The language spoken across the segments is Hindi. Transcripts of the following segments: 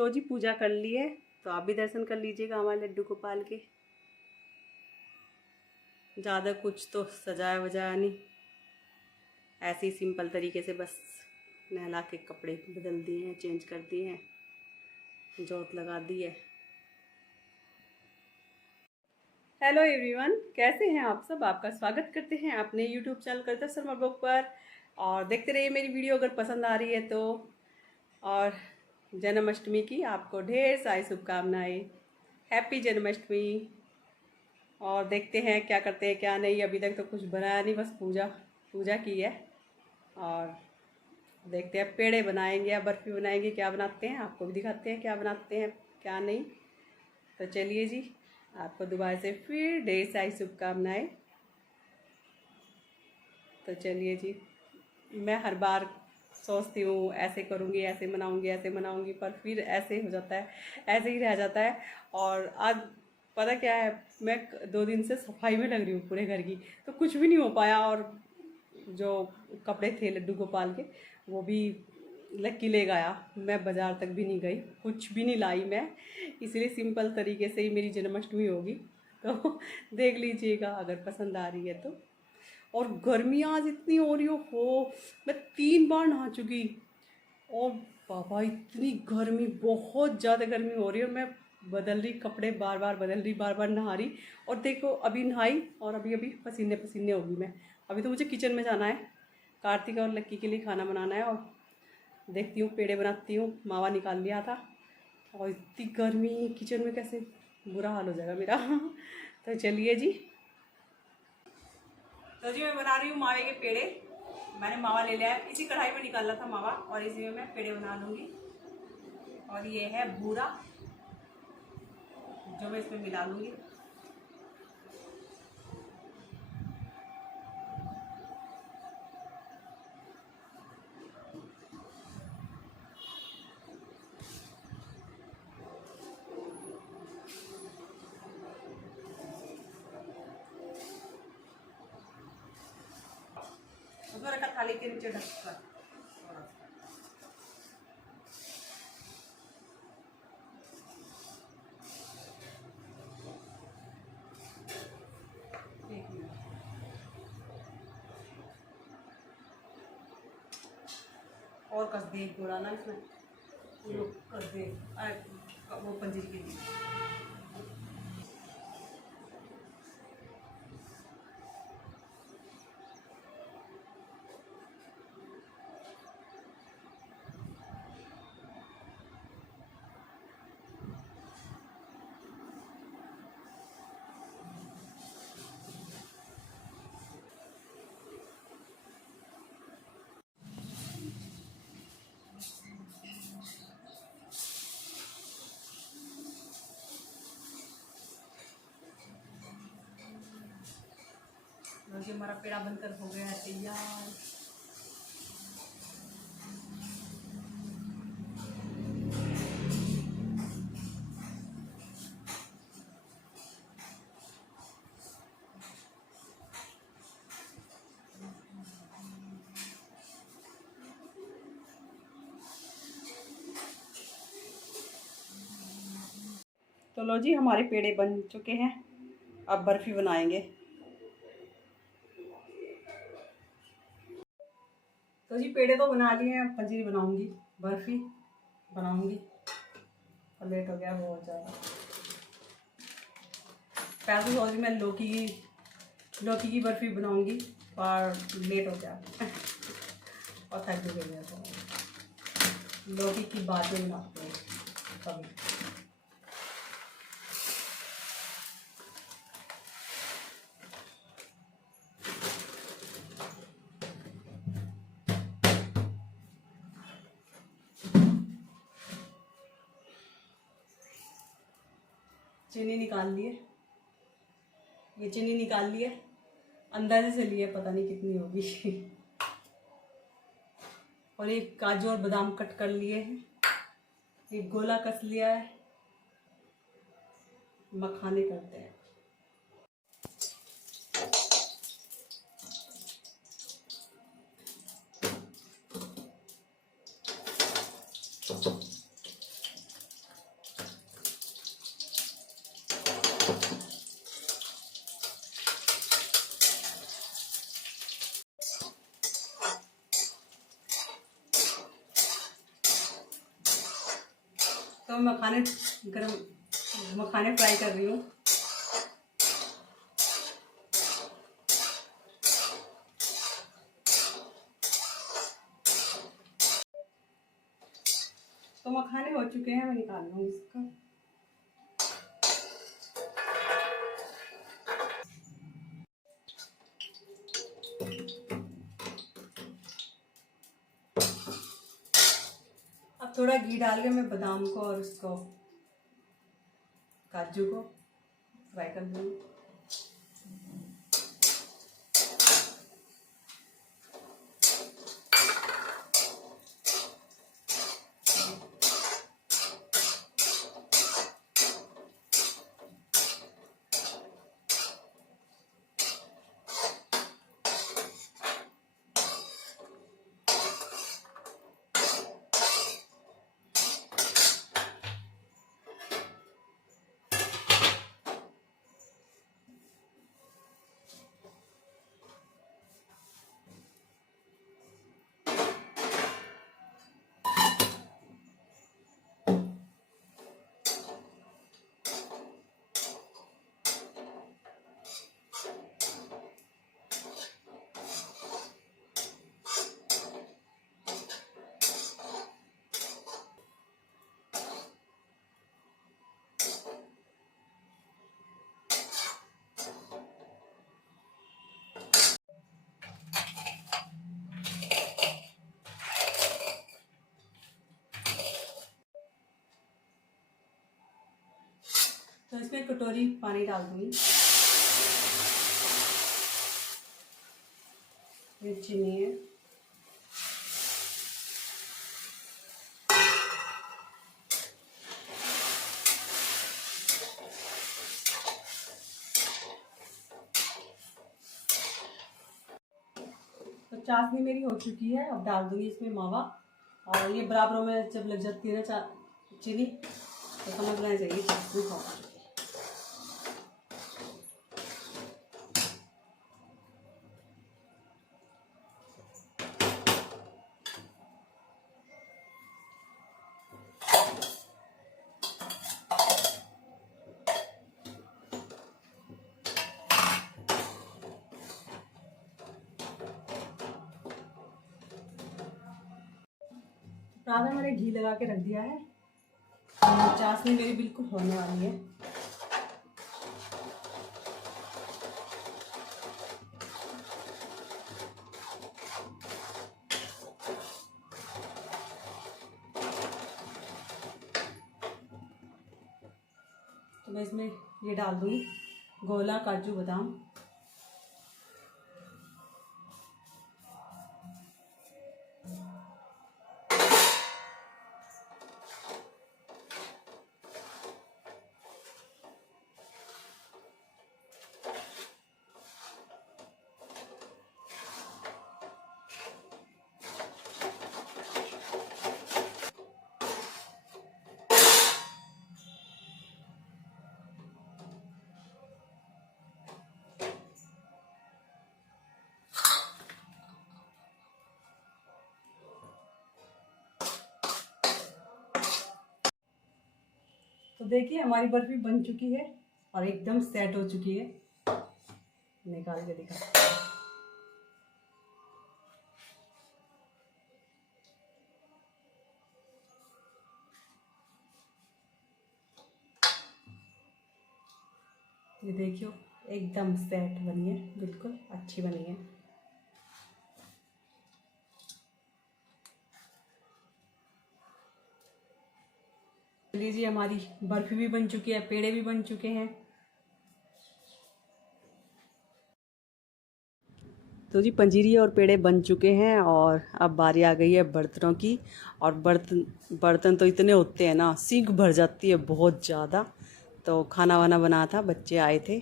तो जी पूजा कर ली है, तो आप भी दर्शन कर लीजिएगा हमारे लड्डू गोपाल के। ज़्यादा कुछ तो सजाया वजाया नहीं, ऐसे ही सिंपल तरीके से बस नहला के कपड़े बदल दिए हैं, चेंज कर दिए हैं, जोत लगा दी है। हेलो एवरीवन, कैसे हैं आप सब? आपका स्वागत करते हैं अपने YouTube channel Kavita Sharma blog पर। और देखते रहिए मेरी वीडियो अगर पसंद आ रही है तो। और जन्माष्टमी की आपको ढेर सारी शुभकामनाएं। हैप्पी जन्माष्टमी। और देखते हैं क्या करते हैं क्या नहीं। अभी तक तो कुछ बनाया नहीं, बस पूजा की है। और देखते हैं पेड़े बनाएंगे या बर्फ़ी बनाएंगे, क्या बनाते हैं आपको भी दिखाते हैं क्या बनाते हैं क्या नहीं। तो चलिए जी, आपको दोबारा से फिर ढेर सारी शुभकामनाएं। तो चलिए जी, मैं हर बार सोचती हूँ ऐसे करूँगी, ऐसे मनाऊँगी, पर फिर ऐसे हो जाता है, ऐसे ही रह जाता है। और आज पता क्या है, मैं 2 दिन से सफाई में लग रही हूँ पूरे घर की, तो कुछ भी नहीं हो पाया। और जो कपड़े थे लड्डू गोपाल के, वो भी लक्की ले गया। मैं बाज़ार तक भी नहीं गई, कुछ भी नहीं लाई मैं, इसलिए सिंपल तरीके से ही मेरी जन्माष्टमी होगी। तो देख लीजिएगा अगर पसंद आ रही है तो। और गर्मी आज इतनी हो रही हो, मैं 3 बार नहा चुकी। और बाबा इतनी गर्मी, बहुत ज़्यादा गर्मी हो रही है। और मैं बदल रही कपड़े, बार बार बदल रही, बार बार नहा रही। और देखो अभी नहाई और अभी अभी पसीने पसीने होगी मैं। अभी तो मुझे किचन में जाना है, कार्तिक और लक्की के लिए खाना बनाना है। और देखती हूँ पेड़े बनाती हूँ, मावा निकाल लिया था। और इतनी गर्मी किचन में, कैसे बुरा हाल हो जाएगा मेरा। तो चलिए जी, तो जी मैं बना रही हूँ मावे के पेड़े। मैंने मावा ले लिया है, इसी कढ़ाई में निकाला था मावा, और इसी में मैं पेड़े बना लूँगी। और ये है बूरा जो मैं इसमें मिला लूँगी। उसमें रखा थाली के नीचे ढककर। और कस दे गोला ना इसमें, कस दे वो पंजीर के लिए। तो हमारा पेड़ा बनकर हो गया है तैयार। तो लो जी, हमारे पेड़े बन चुके हैं, अब बर्फ़ी बनाएंगे। तो जी पेड़े तो बना लिए हैं, अब पंजीरी बनाऊंगी, बर्फ़ी बनाऊंगी। और लेट हो गया बहुत ज़्यादा। पैसे सोच मैं लौकी की बर्फ़ी बनाऊंगी, और लेट हो गया। और थक भी गई है, तो लौकी की बात में बनाते हैं कभी। चीनी निकाल लिए, ये चीनी निकाल लिए, अंदाजे से लिए, पता नहीं कितनी होगी। और एक काजू और बादाम कट कर लिए हैं, एक गोला कस लिया है। मखाने करते हैं। तो मखाने फ्राई कर रही हूँ। तो मखाने हो चुके हैं, मैं निकाल लूँ इसका। अब थोड़ा घी डाल के मैं बादाम को और उसको काजू को फ्राई कर दूँगी। तो इसमें कटोरी पानी डाल दूँगी। ये चीनी है। तो चाशनी मेरी हो चुकी है। अब डाल दूँगी इसमें मावा, और ये बराबर में जब लग जाती है ना चीनी, तो समझ लेना चाहिए चाशनी हो चुकी है। आधा मैंने घी लगा के रख दिया है। चाशनी मेरी बिल्कुल होने वाली है। तो मैं इसमें ये डाल दूँगी गोला काजू बादाम। तो देखिए हमारी बर्फी बन चुकी है और एकदम सेट हो चुकी है। निकाल के दिखा। ये देखियो एकदम सेट बनी है, बिल्कुल अच्छी बनी है। लीजिए हमारी बर्फी भी बन चुकी है, पेड़े भी बन चुके हैं। तो जी पंजीरी और पेड़े बन चुके हैं और अब बारी आ गई है बर्तनों की। और बर्तन तो इतने होते हैं ना, सिंक भर जाती है बहुत ज़्यादा। तो खाना वाना बना था, बच्चे आए थे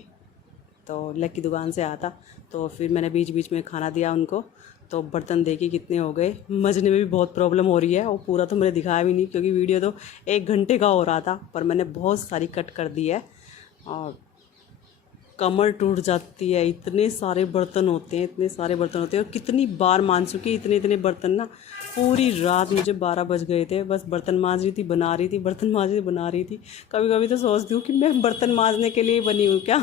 तो लकी दुकान से आया था, तो फिर मैंने बीच बीच में खाना दिया उनको। तो बर्तन देखिए कितने हो गए। मंजने में भी बहुत प्रॉब्लम हो रही है, और पूरा तो मैंने दिखाया भी नहीं क्योंकि वीडियो तो 1 घंटे का हो रहा था, पर मैंने बहुत सारी कट कर दी है। और कमर टूट जाती है। इतने सारे बर्तन होते हैं, इतने सारे बर्तन होते हैं, और कितनी बार मांज चुकी इतने इतने बर्तन ना। पूरी रात मुझे 12 बज गए थे, बस बर्तन मांज रही थी, बना रही थी, बर्तन मांज रही थी, बना रही थी। कभी कभी तो सोचती हूँ कि मैं बर्तन मांजने के लिए बनी हूँ क्या।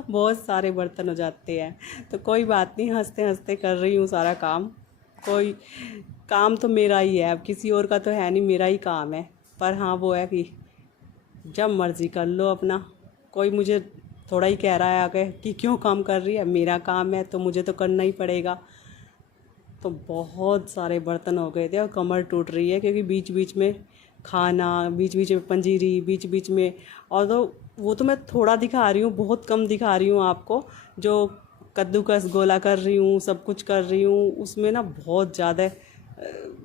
बहुत सारे बर्तन हो जाते हैं। तो कोई बात नहीं, हंसते हंसते कर रही हूँ सारा काम। कोई काम तो मेरा ही है, अब किसी और का तो है नहीं, मेरा ही काम है। पर हाँ, वो है कि जब मर्ज़ी कर लो अपना। कोई मुझे थोड़ा ही कह रहा है आगे कि क्यों काम कर रही है, मेरा काम है तो मुझे तो करना ही पड़ेगा। तो बहुत सारे बर्तन हो गए थे और कमर टूट रही है, क्योंकि बीच बीच में खाना, बीच बीच में पंजीरी, बीच बीच में। और तो वो तो मैं थोड़ा दिखा रही हूँ, बहुत कम दिखा रही हूँ आपको। जो कद्दूकस गोला कर रही हूँ, सब कुछ कर रही हूँ, उसमें ना बहुत ज़्यादा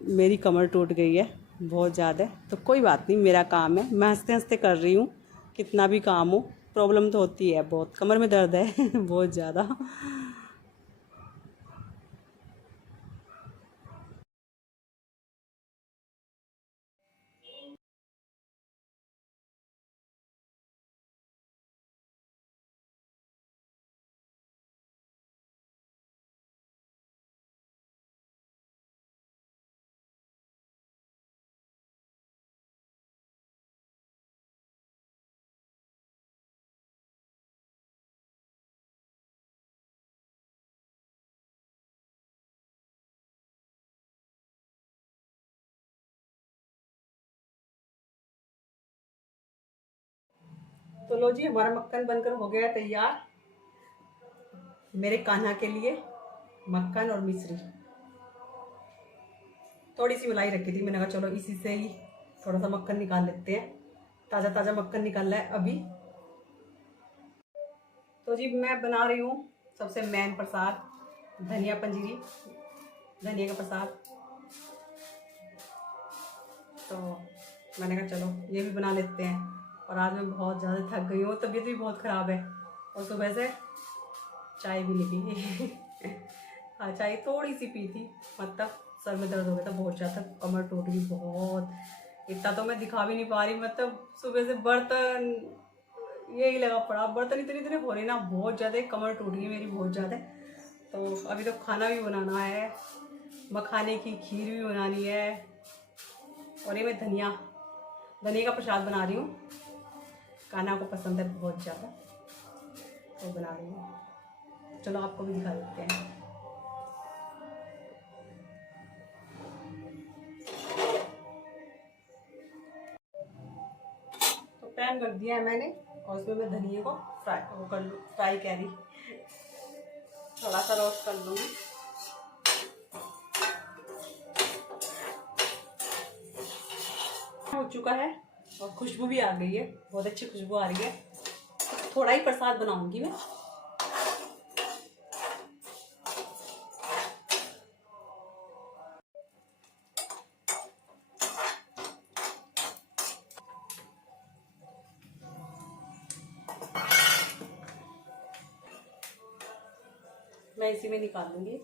मेरी कमर टूट गई है, बहुत ज़्यादा। तो कोई बात नहीं, मेरा काम है, मैं हंसते हंसते कर रही हूँ। कितना भी काम हो, प्रॉब्लम तो होती है, बहुत कमर में दर्द है बहुत ज़्यादा। तो लो जी, हमारा मक्खन बनकर हो गया तैयार। मेरे कान्हा के लिए मक्खन और मिश्री। थोड़ी सी मलाई रखी थी, मैंने कहा चलो इसी से ही थोड़ा सा मक्खन निकाल लेते हैं। ताज़ा ताज़ा मक्खन निकालना है अभी। तो जी मैं बना रही हूँ सबसे मेन प्रसाद, धनिया पंजीरी, धनिया का प्रसाद। तो मैंने कहा चलो ये भी बना लेते हैं। और आज मैं बहुत ज़्यादा थक गई हूँ, तबीयत भी बहुत ख़राब है, और सुबह से चाय भी नहीं पी। हाँ, चाय थोड़ी सी पी थी, मतलब सर में दर्द हो गया था बहुत ज़्यादा, कमर टूट गई बहुत। इतना तो मैं दिखा भी नहीं पा रही, मतलब सुबह से बर्तन यही लगा पड़ा, बर्तन इतने इतने हो रहे ना, बहुत ज़्यादा कमर टूट गई मेरी बहुत ज़्यादा। तो अभी तो खाना भी बनाना है, मखाने की खीर भी बनानी है, और ये मैं धनिया का प्रसाद बना रही हूँ। कान्हा को पसंद है बहुत ज़्यादा, तो बना रही हूँ। चलो आपको भी दिखा देते हैं। तो पैन रख दिया है मैंने, और उसमें मैं धनिया को फ्राई कह रही, थोड़ा सा रोस्ट कर लूँगी। हो चुका है और खुशबू भी आ गई है, बहुत अच्छी खुशबू आ रही है। थोड़ा ही प्रसाद बनाऊंगी मैं। मैं इसी में निकालूंगी।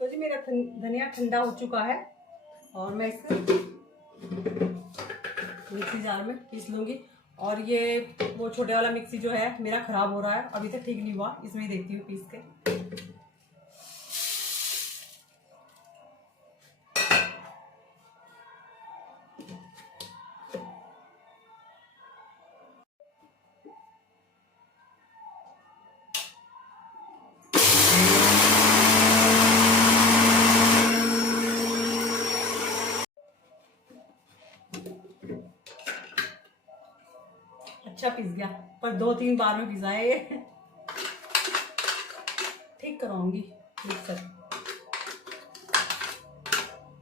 तो जी मेरा धनिया ठंडा हो चुका है, और मैं इसे मिक्सी जार में पीस लूंगी। और ये वो छोटे वाला मिक्सी जो है मेरा खराब हो रहा है, अभी तक ठीक नहीं हुआ, इसमें ही देखती हूँ पीस के। अच्छा पिस गया, पर 2-3 बार में पिसा है ये। ठीक कराऊंगी मिक्सर,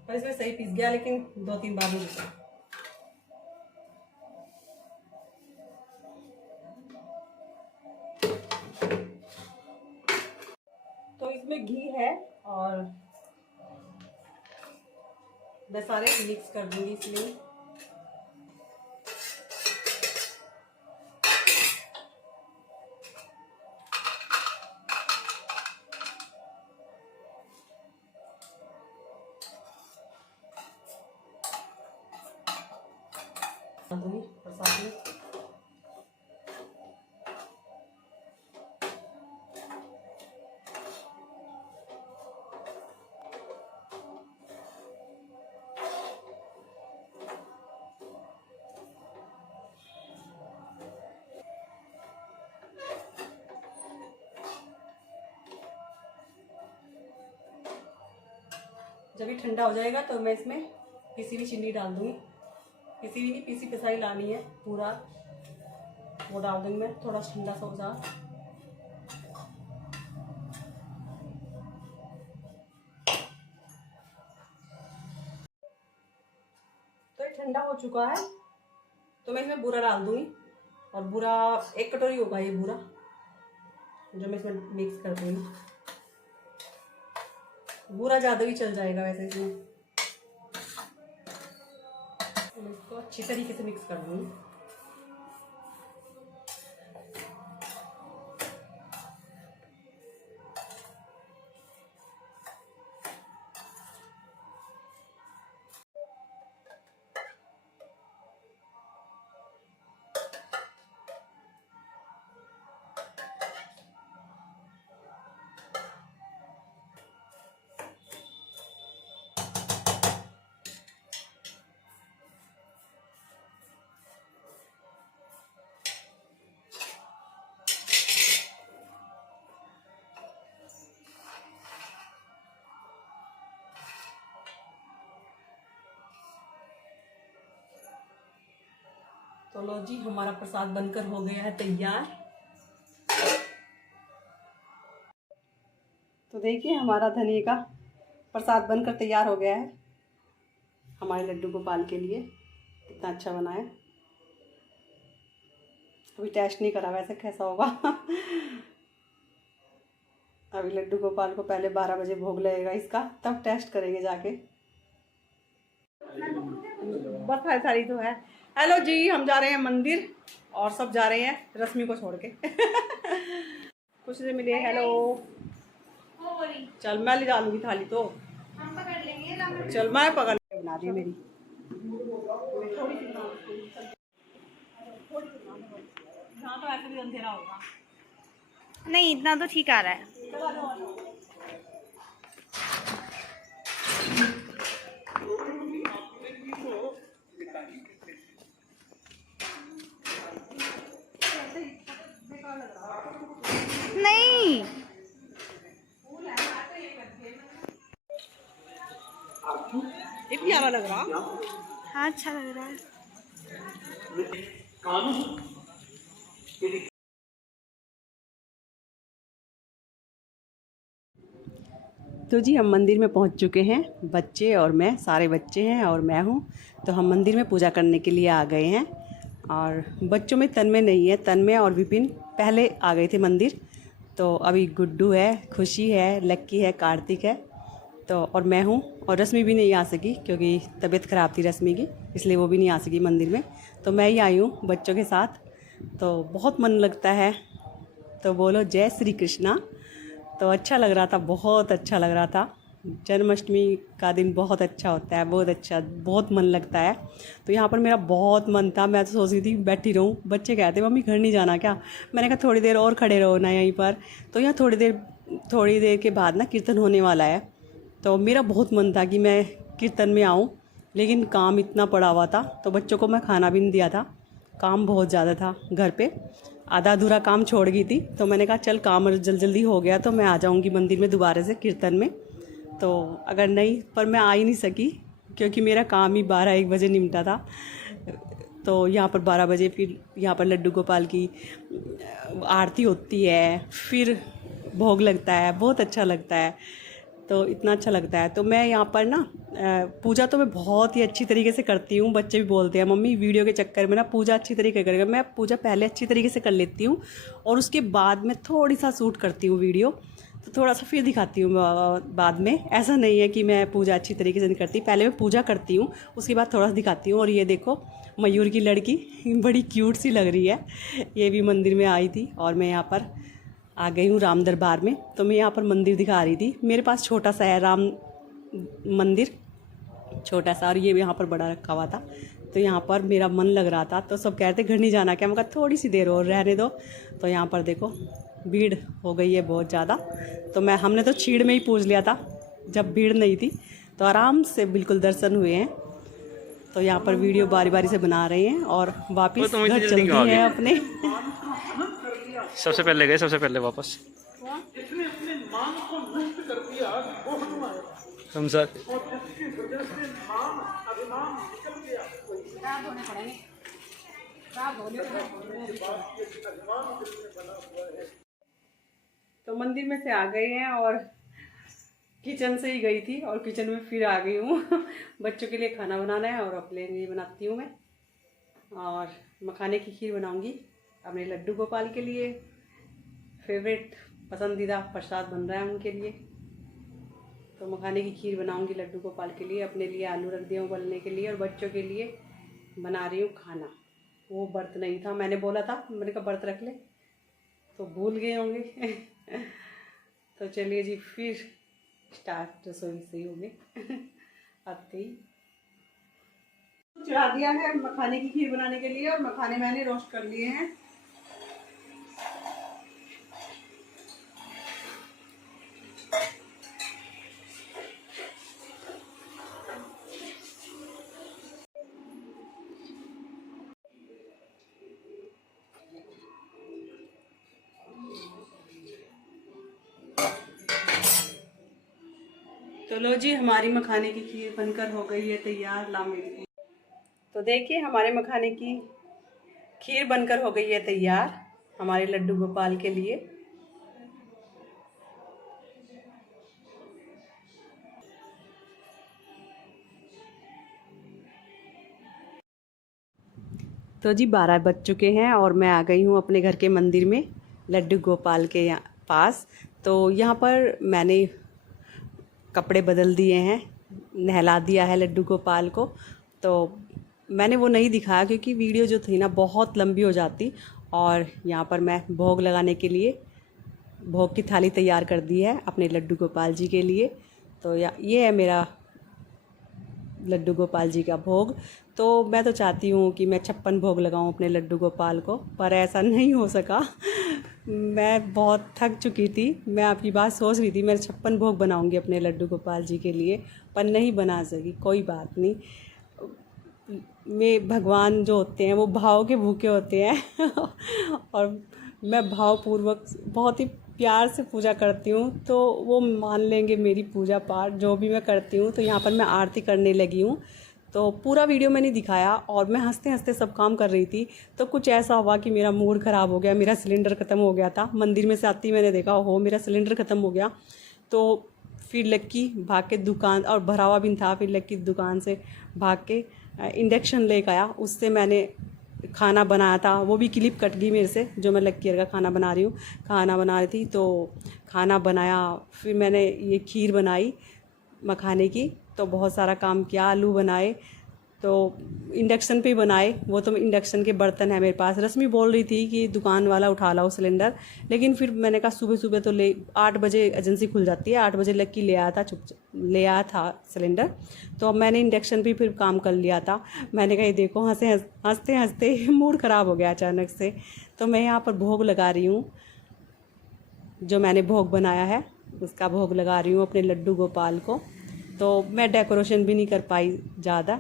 पर इसमें सही पिस गया, लेकिन 2-3 बार में पिसा। तो इसमें घी है, और मैं सारे मिक्स कर दूंगी इसमें। दूंगी प्रसाद में। जब ये ठंडा हो जाएगा तो मैं इसमें पिसी हुई चीनी डाल दूँगी। पिसी हुई नहीं, पिसी पिसाई लानी है पूरा, वो डाल दूँगी मैं। थोड़ा ठंडा सा हो जा। तो ये ठंडा हो चुका है तो मैं इसमें बूरा डाल दूँगी। और बूरा 1 कटोरी होगा ये बूरा, जो मैं इसमें मिक्स कर दूँगी। बूरा ज़्यादा भी चल जाएगा वैसे इसमें। मैं इसको अच्छी तरीके से मिक्स कर दूँगी। तो लो जी, हमारा प्रसाद बनकर हो गया है तैयार। तो देखिए हमारा धनिए का प्रसाद बनकर तैयार हो गया है हमारे लड्डू गोपाल के लिए। कितना अच्छा बना है। अभी टेस्ट नहीं करा वैसे कैसा होगा। अभी लड्डू गोपाल को पहले 12 बजे भोग लगेगा इसका, तब टेस्ट करेंगे जाके। बस है सारी तो है। हेलो जी, हम जा रहे हैं मंदिर और सब जा रहे हैं रश्मि को छोड़ के। कुछ से मिले। हेलो, चल मैं ले जा लूँगी थाली तो। हम पकड़ लेंगे। चल मैं पकड़ बना दी मेरी। हाँ तो ऐसे भी अंधेरा होगा। नहीं इतना तो ठीक आ रहा है। नहीं ये प्यारा लग रहा। हाँ अच्छा लग रहा है। तो जी हम मंदिर में पहुंच चुके हैं, बच्चे और मैं, सारे बच्चे हैं और मैं हूं। तो हम मंदिर में पूजा करने के लिए आ गए हैं। और बच्चों में तन्मय नहीं है, तन्मय और विपिन पहले आ गए थे मंदिर। तो अभी गुड्डू है, खुशी है, लक्की है, कार्तिक है, तो और मैं हूँ। और रश्मि भी नहीं आ सकी क्योंकि तबीयत ख़राब थी रश्मि की, इसलिए वो भी नहीं आ सकी मंदिर में। तो मैं ही आई हूँ बच्चों के साथ। तो बहुत मन लगता है। तो बोलो जय श्री कृष्णा। तो अच्छा लग रहा था, बहुत अच्छा लग रहा था। जन्माष्टमी का दिन बहुत अच्छा होता है, बहुत अच्छा, बहुत मन लगता है। तो यहाँ पर मेरा बहुत मन था, मैं तो सोच रही थी बैठी रहूँ। बच्चे कहते मम्मी घर नहीं जाना क्या? मैंने कहा थोड़ी देर और खड़े रहो ना यहीं पर। तो यहाँ थोड़ी देर के बाद ना कीर्तन होने वाला है। तो मेरा बहुत मन था कि मैं कीर्तन में आऊँ, लेकिन काम इतना पड़ा हुआ था तो बच्चों को मैं खाना भी नहीं दिया था। काम बहुत ज़्यादा था घर पे, आधा अधूरा काम छोड़ गई थी। तो मैंने कहा चल काम जल्दी हो गया तो मैं आ जाऊँगी मंदिर में दोबारा से कीर्तन में। तो अगर नहीं, पर मैं आ ही नहीं सकी क्योंकि मेरा काम ही 12-1 बजे निपटा था। तो यहाँ पर 12 बजे फिर यहाँ पर लड्डू गोपाल की आरती होती है, फिर भोग लगता है, बहुत अच्छा लगता है। तो इतना अच्छा लगता है। तो मैं यहाँ पर ना पूजा तो मैं बहुत ही अच्छी तरीके से करती हूँ। बच्चे भी बोलते हैं मम्मी वीडियो के चक्कर में ना पूजा अच्छी तरीके करेगा। मैं पूजा पहले अच्छी तरीके से कर लेती हूँ और उसके बाद में थोड़ी सा शूट करती हूँ वीडियो, तो थोड़ा सा फिर दिखाती हूँ बाद में। ऐसा नहीं है कि मैं पूजा अच्छी तरीके से नहीं करती, पहले मैं पूजा करती हूँ उसके बाद थोड़ा सा दिखाती हूँ। और ये देखो मयूर की लड़की बड़ी क्यूट सी लग रही है, ये भी मंदिर में आई थी। और मैं यहाँ पर आ गई हूँ राम दरबार में। तो मैं यहाँ पर मंदिर दिखा रही थी। मेरे पास छोटा सा है राम मंदिर, छोटा सा, और ये भी यहाँ पर बड़ा रखा हुआ था। तो यहाँ पर मेरा मन लग रहा था, तो सब कह रहे थे घर नहीं जाना क्या, मैं कहा थोड़ी सी देर और रहने दो। तो यहाँ पर देखो भीड़ हो गई है बहुत ज़्यादा। तो हमने तो छीड़ में ही पूछ लिया था जब भीड़ नहीं थी, तो आराम से बिल्कुल दर्शन हुए हैं। तो यहाँ पर वीडियो बारी बारी से बना रहे हैं और वापस घर चलती हैं अपने। सबसे पहले गए, सबसे पहले वापस हम सर। तो मंदिर में से आ गए हैं और किचन से ही गई थी और किचन में फिर आ गई हूँ। बच्चों के लिए खाना बनाना है और अपने लिए बनाती हूँ मैं। और मखाने की खीर बनाऊंगी अपने लड्डू गोपाल के लिए, फेवरेट पसंदीदा प्रसाद बन रहा है उनके लिए। तो मखाने की खीर बनाऊंगी लड्डू गोपाल के लिए, अपने लिए आलू रख दिए उबलने के लिए और बच्चों के लिए बना रही हूँ खाना। वो व्रत नहीं था, मैंने बोला था, मैंने कहा व्रत रख ले, तो भूल गए होंगे। तो चलिए जी फिर स्टार्ट रसोई से ही होंगे। आते ही चढ़ा दिया है मखाने की खीर बनाने के लिए और मखाने मैंने रोस्ट कर लिए हैं। तो लो जी हमारी मखाने की खीर बनकर हो गई है तैयार। ला मेरी। तो देखिए हमारे मखाने की खीर बनकर हो गई है तैयार हमारे लड्डू गोपाल के लिए। तो जी 12 बज चुके हैं और मैं आ गई हूँ अपने घर के मंदिर में लड्डू गोपाल के पास। तो यहाँ पर मैंने कपड़े बदल दिए हैं, नहला दिया है लड्डू गोपाल को। तो मैंने वो नहीं दिखाया क्योंकि वीडियो जो थी ना बहुत लंबी हो जाती। और यहाँ पर मैं भोग लगाने के लिए भोग की थाली तैयार कर दी है अपने लड्डू गोपाल जी के लिए। तो ये है मेरा लड्डू गोपाल जी का भोग। तो मैं तो चाहती हूँ कि मैं 56 भोग लगाऊँ अपने लड्डू गोपाल को, पर ऐसा नहीं हो सका। मैं बहुत थक चुकी थी। मैं आपकी बात सोच रही थी मैं 56 भोग बनाऊँगी अपने लड्डू गोपाल जी के लिए, पर नहीं बना सकी। कोई बात नहीं, में भगवान जो होते हैं वो भाव के भूखे होते हैं। और मैं भावपूर्वक बहुत ही प्यार से पूजा करती हूँ, तो वो मान लेंगे मेरी पूजा पाठ जो भी मैं करती हूँ। तो यहाँ पर मैं आरती करने लगी हूँ। तो पूरा वीडियो मैंने दिखाया और मैं हंसते हंसते सब काम कर रही थी। तो कुछ ऐसा हुआ कि मेरा मूड ख़राब हो गया, मेरा सिलेंडर ख़त्म हो गया था। मंदिर में से आती मैंने देखा हो मेरा सिलेंडर ख़त्म हो गया। तो फिर लक्की भाग के दुकान, और भरा हुआ भी था, फिर लक्की दुकान से भाग के इंडक्शन लेकर आया। उससे मैंने खाना बनाया था, वो भी क्लिप कट गई मेरे से, जो मैं लक्की का खाना बना रही हूँ। खाना बना रही थी तो खाना बनाया, फिर मैंने ये खीर बनाई मखाने की। तो बहुत सारा काम किया, आलू बनाए तो इंडक्शन पे ही बनाए। वो तो इंडक्शन के बर्तन है मेरे पास। रश्मि बोल रही थी कि दुकान वाला उठा लाओ सिलेंडर, लेकिन फिर मैंने कहा सुबह सुबह तो 8 बजे एजेंसी खुल जाती है, 8 बजे लक्की ले आया था सिलेंडर। तो अब मैंने इंडक्शन पे फिर काम कर लिया था। मैंने कहा देखो हंसते हंसते मूड ख़राब हो गया अचानक से। तो मैं यहाँ पर भोग लगा रही हूँ, जो मैंने भोग बनाया है उसका भोग लगा रही हूँ अपने लड्डू गोपाल को। तो मैं डेकोरेशन भी नहीं कर पाई ज़्यादा,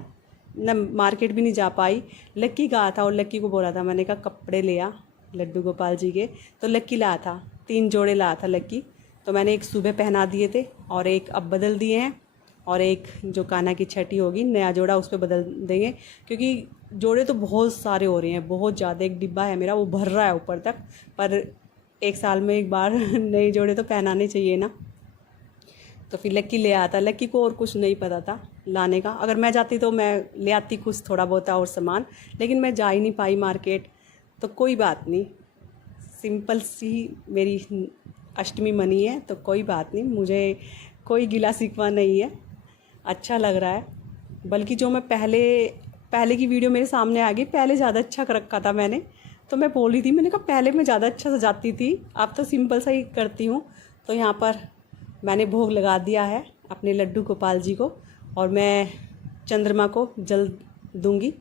न मार्केट भी नहीं जा पाई। लक्की गया था और लक्की को बोला था, मैंने कहा कपड़े ले आ लड्डू गोपाल जी के। तो लक्की लाया था, 3 जोड़े लाया था लक्की। तो मैंने एक सुबह पहना दिए थे और एक अब बदल दिए हैं, और एक जो कान्हा की छठी होगी नया जोड़ा उस पर बदल देंगे, क्योंकि जोड़े तो बहुत सारे हो रहे हैं, बहुत ज़्यादा। एक डिब्बा है मेरा, वो भर रहा है ऊपर तक। पर एक साल में एक बार नए जोड़े तो पहनाने चाहिए ना। तो फिर लक्की ले आता। लक्की को और कुछ नहीं पता था लाने का। अगर मैं जाती तो मैं ले आती कुछ थोड़ा बहुत और सामान, लेकिन मैं जा ही नहीं पाई मार्केट। तो कोई बात नहीं, सिंपल सी मेरी अष्टमी मनी है, तो कोई बात नहीं, मुझे कोई गिला शिकवा नहीं है। अच्छा लग रहा है। बल्कि जो मैं पहले की वीडियो मेरे सामने आ गई, पहले ज़्यादा अच्छा कर रखा था मैंने। तो मैं बोल रही थी, मैंने कहा पहले मैं ज़्यादा अच्छा सजाती थी, अब तो सिंपल सा ही करती हूँ। तो यहाँ पर मैंने भोग लगा दिया है अपने लड्डू गोपाल जी को, और मैं चंद्रमा को जल दूंगी।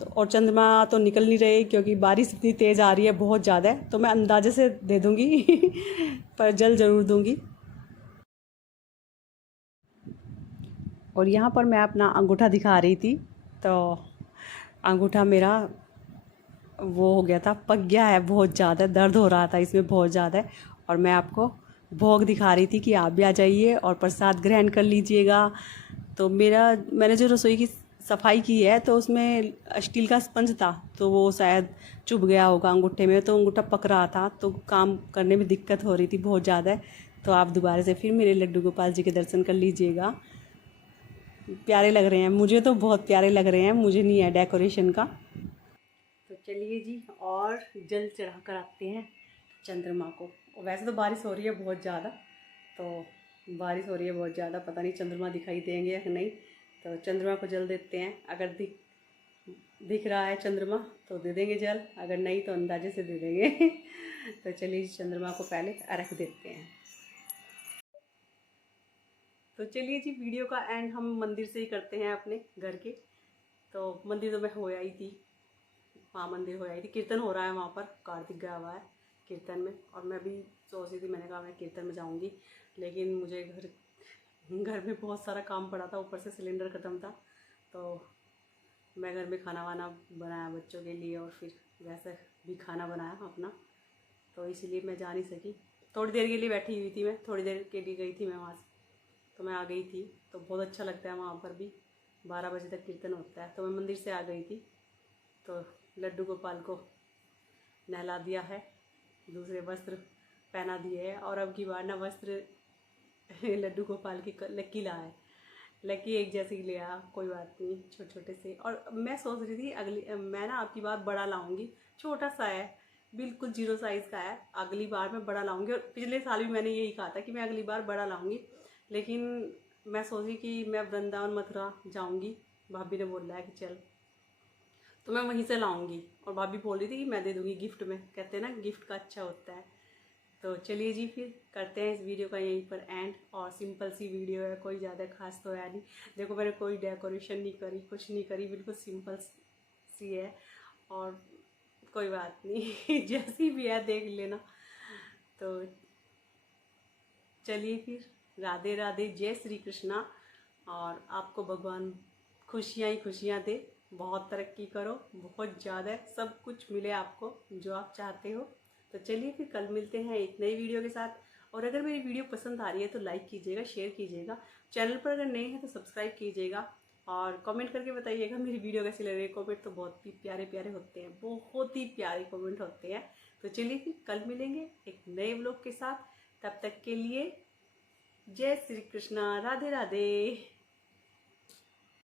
तो और चंद्रमा तो निकल नहीं रहे क्योंकि बारिश इतनी तेज़ आ रही है, बहुत ज़्यादा है। तो मैं अंदाजे से दे दूँगी पर जल ज़रूर दूँगी। और यहाँ पर मैं अपना अंगूठा दिखा रही थी, तो अंगूठा मेरा वो हो गया था, पक गया है, बहुत ज़्यादा दर्द हो रहा था इसमें बहुत ज़्यादा। और मैं आपको भोग दिखा रही थी कि आप भी आ जाइए और प्रसाद ग्रहण कर लीजिएगा। तो मैंने जो रसोई की सफाई की है तो उसमें स्टील का स्पंज था, तो वो शायद चुभ गया होगा अंगूठे में, तो अंगूठा पक रहा था, तो काम करने में दिक्कत हो रही थी बहुत ज़्यादा। तो आप दोबारा से फिर मेरे लड्डू गोपाल जी के दर्शन कर लीजिएगा। प्यारे लग रहे हैं, मुझे तो बहुत प्यारे लग रहे हैं, मुझे नहीं है डेकोरेशन का। तो चलिए जी, और जल चढ़ा कर आते हैं चंद्रमा को। वैसे तो बारिश हो रही है बहुत ज़्यादा, तो बारिश हो रही है बहुत ज़्यादा, पता नहीं चंद्रमा दिखाई देंगे या नहीं। तो चंद्रमा को जल देते हैं, अगर दिख रहा है चंद्रमा तो दे देंगे जल, अगर नहीं तो अंदाजे से दे देंगे तो चलिए चंद्रमा को पहले अर्घ देते हैं। तो चलिए जी, वीडियो का एंड हम मंदिर से ही करते हैं अपने घर के। तो मंदिर तो मैं हो आई थी, वहाँ मंदिर हो आई थी, कीर्तन हो रहा है वहाँ पर, कार्तिक गया हुआ है कीर्तन में। और मैं भी सोच रही थी, मैंने कहा मैं कीर्तन में जाऊँगी, लेकिन मुझे घर में बहुत सारा काम पड़ा था, ऊपर से सिलेंडर ख़त्म था। तो मैं घर में खाना वाना बनाया बच्चों के लिए, और फिर वैसे भी खाना बनाया अपना, तो इसीलिए मैं जा नहीं सकी। थोड़ी देर के लिए बैठी हुई थी, मैं थोड़ी देर के लिए गई थी मैं वहाँ से, तो मैं आ गई थी। तो बहुत अच्छा लगता है वहाँ पर भी, 12 बजे तक कीर्तन होता है। तो मैं मंदिर से आ गई थी, तो लड्डू गोपाल को नहला दिया है, दूसरे वस्त्र पहना दिए है। और अब की बार ना वस्त्र लड्डू गोपाल की लक्की ला है, लक्की एक जैसी लिया, कोई बात नहीं, छोटे छोटे से। और मैं सोच रही थी मैं ना आपकी बार बड़ा लाऊंगी, छोटा सा है बिल्कुल 0 साइज़ का है, अगली बार मैं बड़ा लाऊंगी। और पिछले साल भी मैंने यही कहा था कि मैं अगली बार बड़ा लाऊंगी, लेकिन मैं सोची कि मैं वृंदावन मथुरा जाऊंगी, भाभी ने बोला है कि चल, तो मैं वहीं से लाऊंगी। और भाभी बोल रही थी कि मैं दे दूंगी गिफ्ट में, कहते हैं ना गिफ्ट का अच्छा होता है। तो चलिए जी, फिर करते हैं इस वीडियो का यहीं पर एंड। और सिंपल सी वीडियो है, कोई ज़्यादा खास तो है नहीं। देखो, मैंने कोई डेकोरेशन नहीं करी, कुछ नहीं करी, बिल्कुल सिंपल सी है। और कोई बात नहीं जैसी भी है देख लेना। तो चलिए फिर, राधे राधे, जय श्री कृष्णा। और आपको भगवान खुशियाँ ही खुशियाँ दे, बहुत तरक्की करो, बहुत ज़्यादा सब कुछ मिले आपको जो आप चाहते हो। तो चलिए फिर कल मिलते हैं एक नई वीडियो के साथ। और अगर मेरी वीडियो पसंद आ रही है तो लाइक कीजिएगा, शेयर कीजिएगा, चैनल पर अगर नए हैं तो सब्सक्राइब कीजिएगा, और कमेंट करके बताइएगा मेरी वीडियो कैसी लग रही है। कमेंट तो बहुत ही प्यारे प्यारे होते हैं, बहुत ही प्यारे कमेंट होते हैं। तो चलिए फिर कल मिलेंगे एक नए व्लॉग के साथ, तब तक के लिए जय श्री कृष्णा, राधे राधे।